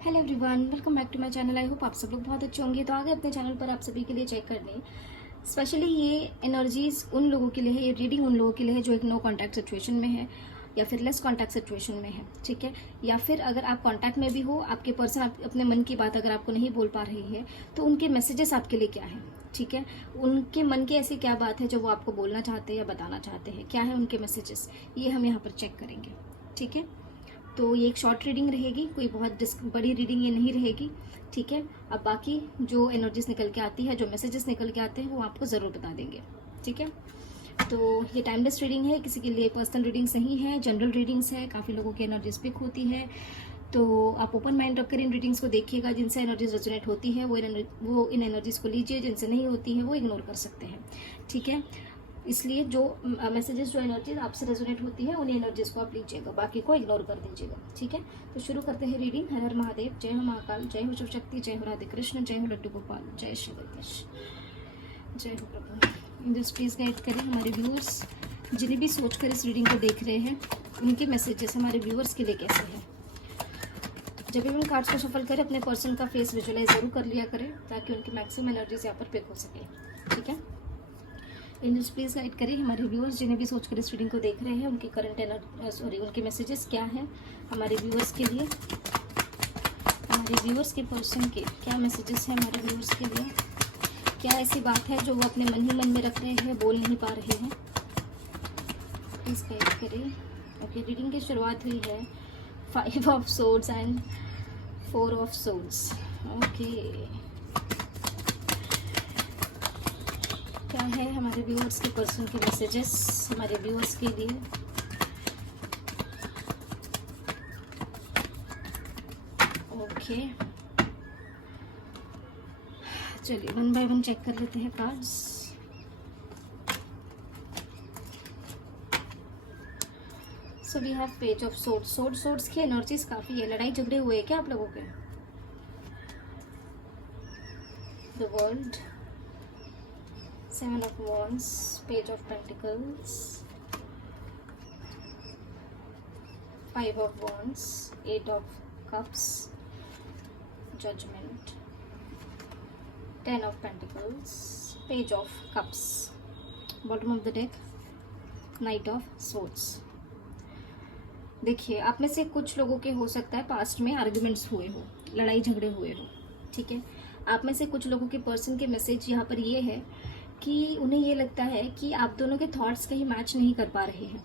Hello everyone, welcome back to my channel. I hope आप सब लोग बहुत अच्छे होंगे। तो आगे अपने चैनल पर आप सभी के लिए चेक करने, स्पेशली ये एनर्जीज उन लोगों के लिए है, ये रीडिंग उन लोगों के लिए है जो एक नो कांटेक्ट सिचुएशन में है या फिर लेस कांटेक्ट सिचुएशन में है, ठीक है। या फिर अगर आप कांटेक्ट में भी हो, आपके पर्सन अपने मन की बात अगर आपको नहीं बोल पा रही है तो उनके मैसेजेस आपके लिए क्या है, ठीक है। उनके मन की ऐसी क्या बात है जो वो आपको बोलना चाहते हैं या बताना चाहते हैं, क्या है उनके मैसेजेस, ये हम यहाँ पर चेक करेंगे, ठीक है। तो ये एक शॉर्ट रीडिंग रहेगी, कोई बहुत बड़ी रीडिंग ये नहीं रहेगी, ठीक है। अब बाकी जो एनर्जीज निकल के आती है, जो मैसेजेस निकल के आते हैं, वो आपको ज़रूर बता देंगे, ठीक है। तो ये टाइमलेस रीडिंग है, किसी के लिए पर्सनल रीडिंग्स नहीं है, जनरल रीडिंग्स है। काफ़ी लोगों की एनर्जीज पिक होती है, तो आप ओपन माइंड रखकर इन रीडिंग्स को देखिएगा। जिनसे एनर्जीज रेजोनेट होती है वो इन एनर्जीज को लीजिए, जिनसे नहीं होती है वो इग्नोर कर सकते हैं, ठीक है। इसलिए जो मैसेजेस, जो एनर्जीज आपसे रेजोनेट होती है, उन्हीं एनर्जीज को आप लीजिएगा, बाकी को इग्नोर कर दीजिएगा, ठीक है। तो शुरू करते हैं रीडिंग। हर हर महादेव, जय हो महाकाल, जय हो शिव शक्ति, जय हो राधे कृष्ण, जय हो लड्डू गोपाल, जय श्री गणेश, जय हो प्रभु। इंद्रस प्लीज गाइड करें हमारे व्यूअर्स, जिन्हें भी सोचकर इस रीडिंग को देख रहे हैं, उनके मैसेजेस हमारे व्यूअर्स के लिए कैसे हैं। जब भी हम कार्ड्स को शफल करें, अपने पर्सन का फेस विजुअलाइज जरूर कर लिया करें ताकि उनकी मैक्सिमम एनर्जीज यहाँ पर पिक हो सके, ठीक है। एंजल्स प्लीज गाइड करें हमारे व्यूअर्स, जिन्हें भी सोचकर इस रीडिंग को देख रहे हैं, उनकी करंट उनके मैसेजेस क्या हैं हमारे व्यूअर्स के लिए, हमारे व्यूअर्स के पर्सन के क्या मैसेजेस हैं हमारे व्यूअर्स के लिए। क्या ऐसी बात है जो वो अपने मन ही मन में रख रहे हैं, बोल नहीं पा रहे हैं, प्लीज गाइड करें। ओके, रीडिंग की शुरुआत हुई है 5 of swords and 4 of swords. Okay, क्या है हमारे व्यूअर्स के पर्सन के मैसेजेस हमारे व्यूअर्स के लिए। ओके, चलिए वन बाय वन चेक कर लेते हैं cards. So we have page of swords. Swords की एनर्जीज काफी है। लड़ाई झगड़े हुए क्या आप लोगों के? The world, 7 of Wands, Page of Pentacles, 5 of Wands, 8 of Cups, Judgment, 10 of Pentacles, Page of Cups, bottom of the deck, Knight of Swords। देखिए, आप में से कुछ लोगों के हो सकता है पास्ट में आर्ग्यूमेंट्स हुए हो, लड़ाई झगड़े हुए हो, ठीक है। आप में से कुछ लोगों के पर्सन के मैसेज यहाँ पर ये है कि उन्हें ये लगता है कि आप दोनों के थॉट्स कहीं मैच नहीं कर पा रहे हैं,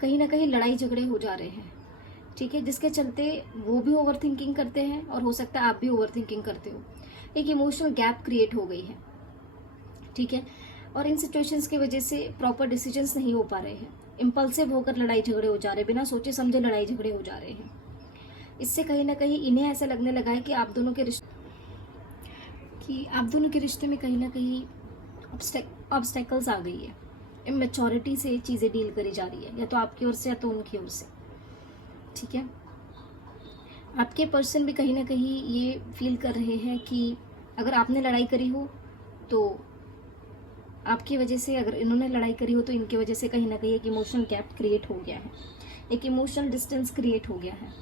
कहीं ना कहीं लड़ाई झगड़े हो जा रहे हैं, ठीक है। जिसके चलते वो भी ओवर थिंकिंग करते हैं और हो सकता है आप भी ओवर थिंकिंग करते हो। एक इमोशनल गैप क्रिएट हो गई है, ठीक है। और इन सिचुएशंस की वजह से प्रॉपर डिसीजंस नहीं हो पा रहे हैं, इम्पल्सिव होकर लड़ाई झगड़े हो जा रहे हैं, बिना सोचे समझे लड़ाई झगड़े हो जा रहे हैं। इससे कहीं ना कहीं इन्हें ऐसा लगने लगा है कि आप दोनों के रिश्ते में कहीं ना कहीं ऑब्स्टेकल्स आ गई है, इमेच्योरिटी से चीज़ें डील करी जा रही है, या तो आपकी ओर से या तो उनकी ओर से, ठीक है। आपके पर्सन भी कहीं ना कहीं ये फील कर रहे हैं कि अगर आपने लड़ाई करी हो तो आपकी वजह से, अगर इन्होंने लड़ाई करी हो तो इनकी वजह से कहीं ना कहीं एक इमोशनल गैप क्रिएट हो गया है, एक इमोशनल डिस्टेंस क्रिएट हो गया है।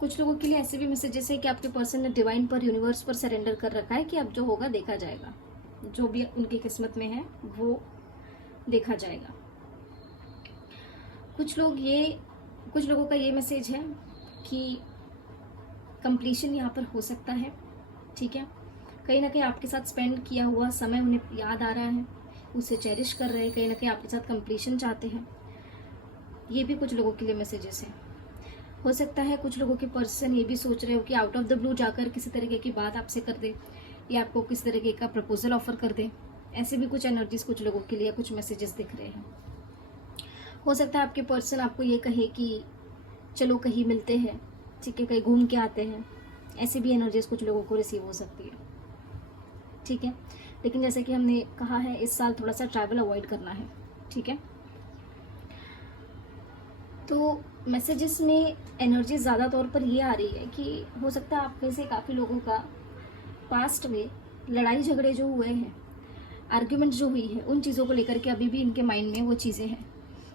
कुछ लोगों के लिए ऐसे भी मैसेजेस है कि आपके पर्सन ने डिवाइन पर, यूनिवर्स पर सरेंडर कर रखा है कि अब जो होगा देखा जाएगा, जो भी उनकी किस्मत में है वो देखा जाएगा। कुछ लोगों का ये मैसेज है कि कंप्लीशन यहाँ पर हो सकता है, ठीक है। कहीं ना कहीं आपके साथ स्पेंड किया हुआ समय उन्हें याद आ रहा है, उसे चेरिश कर रहे हैं, कहीं ना कहीं आपके साथ कंप्लीशन चाहते हैं। ये भी कुछ लोगों के लिए मैसेजेस हैं। हो सकता है कुछ लोगों के पर्सन ये भी सोच रहे हो कि आउट ऑफ द ब्लू जाकर किसी तरीके की बात आपसे कर दे या आपको किसी तरीके का प्रपोजल ऑफर कर दे। ऐसे भी कुछ एनर्जीज कुछ लोगों के लिए, कुछ मैसेजेस दिख रहे हैं। हो सकता है आपके पर्सन आपको ये कहे कि चलो कहीं मिलते हैं, ठीक है, कहीं घूम के आते हैं। ऐसे भी एनर्जीज कुछ लोगों को रिसीव हो सकती है, ठीक है। लेकिन जैसे कि हमने कहा है, इस साल थोड़ा सा ट्रैवल अवॉइड करना है, ठीक है। तो मैसेजेस में एनर्जी ज़्यादा तौर पर ये आ रही है कि हो सकता है आप में से काफ़ी लोगों का पास्ट में लड़ाई झगड़े जो हुए हैं, आर्ग्यूमेंट जो हुई है, उन चीज़ों को लेकर के अभी भी इनके माइंड में वो चीज़ें हैं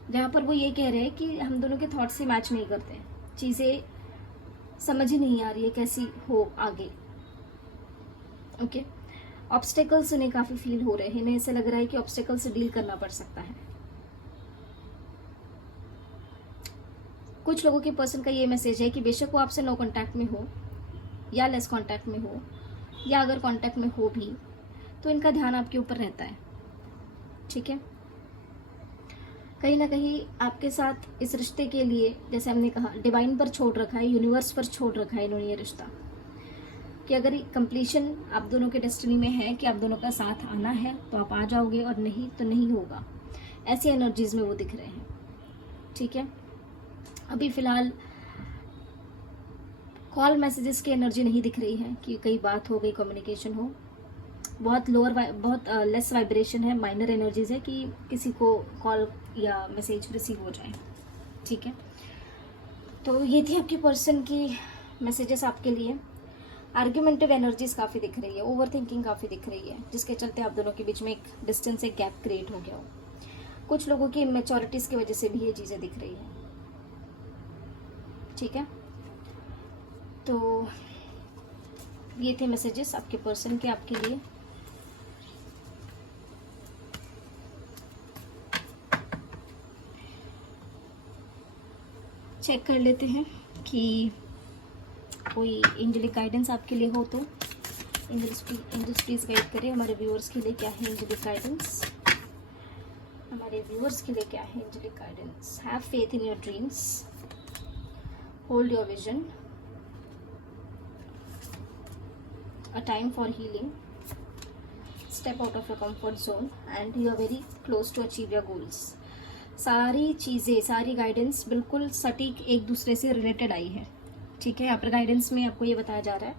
जहाँ पर वो ये कह रहे हैं कि हम दोनों के थॉट्स से मैच नहीं करते हैं, चीज़ें समझ ही नहीं आ रही है कैसी हो आगे। ओके, ऑब्स्टेकल्स उन्हें काफ़ी फील हो रहे हैं, इन्हें ऐसा लग रहा है कि ऑब्स्टेकल से डील करना पड़ सकता है। कुछ लोगों के पर्सन का ये मैसेज है कि बेशक वो आपसे नो कांटेक्ट में हो या लेस कांटेक्ट में हो, या अगर कांटेक्ट में हो भी तो इनका ध्यान आपके ऊपर रहता है। ठीक है, कहीं ना कहीं आपके साथ इस रिश्ते के लिए, जैसे हमने कहा, डिवाइन पर छोड़ रखा है, यूनिवर्स पर छोड़ रखा है इन्होंने ये रिश्ता, कि अगर कंप्लीशन आप दोनों के डेस्टिनी में है कि आप दोनों का साथ आना है तो आप आ जाओगे, और नहीं तो नहीं होगा। ऐसी एनर्जीज में वो दिख रहे हैं। ठीक है, अभी फिलहाल कॉल मैसेजेस की एनर्जी नहीं दिख रही है कि कई बात हो गई, कम्युनिकेशन हो। बहुत बहुत लेस वाइब्रेशन है, माइनर एनर्जीज है कि किसी को कॉल या मैसेज रिसीव हो जाए। ठीक है, तो ये थी आपकी पर्सन की मैसेजेस आपके लिए। आर्ग्यूमेंटिव एनर्जीज काफ़ी दिख रही है, ओवर थिंकिंग काफ़ी दिख रही है, जिसके चलते आप दोनों के बीच में एक डिस्टेंस, एक गैप क्रिएट हो गया हो। कुछ लोगों की इमेच्योरिटीज की वजह से भी ये चीज़ें दिख रही है। ठीक है, तो ये थे मैसेजेस आपके पर्सन के आपके लिए। चेक कर लेते हैं कि कोई एंजेलिक गाइडेंस आपके लिए हो तो एंजल्स प्लीज गाइड करें हमारे व्यूअर्स के लिए। क्या है एंजेलिक गाइडेंस हमारे व्यूअर्स के लिए? क्या है angelic guidance? Have faith in your dreams, hold your vision, a time for healing, step out of your comfort zone and you are very close to achieve your goals। सारी चीज़ें, सारी guidance बिल्कुल सटीक एक दूसरे से रिलेटेड आई है। ठीक है, यहाँ पर गाइडेंस में आपको ये बताया जा रहा है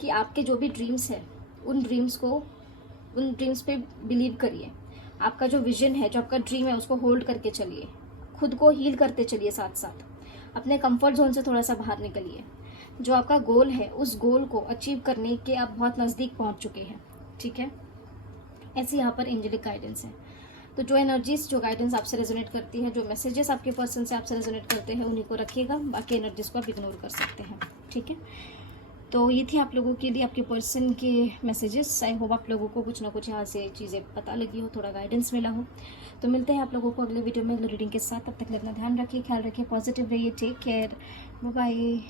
कि आपके जो भी ड्रीम्स है उन ड्रीम्स पे बिलीव करिए। आपका जो विजन है, जो आपका ड्रीम है, उसको होल्ड करके चलिए, खुद को हील करते चलिए, साथ साथ अपने कंफर्ट जोन से थोड़ा सा बाहर निकलिए। जो आपका गोल है उस गोल को अचीव करने के आप बहुत नज़दीक पहुंच चुके हैं। ठीक है, ऐसी यहाँ पर एंजेलिक गाइडेंस है। तो जो एनर्जीज, जो गाइडेंस आपसे रेजोनेट करती है, जो मैसेजेस आपके पर्सन से आपसे रेजोनेट करते हैं, उन्हीं को रखिएगा, बाकी एनर्जीज को आप इग्नोर कर सकते हैं। ठीक है, तो ये थी आप लोगों के लिए आपके पर्सन के मैसेजेस। आई होप आप लोगों को कुछ ना कुछ यहाँ से चीज़ें पता लगी हो, थोड़ा गाइडेंस मिला हो। तो मिलते हैं आप लोगों को अगले वीडियो में अगले रीडिंग के साथ। तब तक अपना ध्यान रखिए, ख्याल रखिए, पॉजिटिव रहिए, टेक केयर, बाय बाय।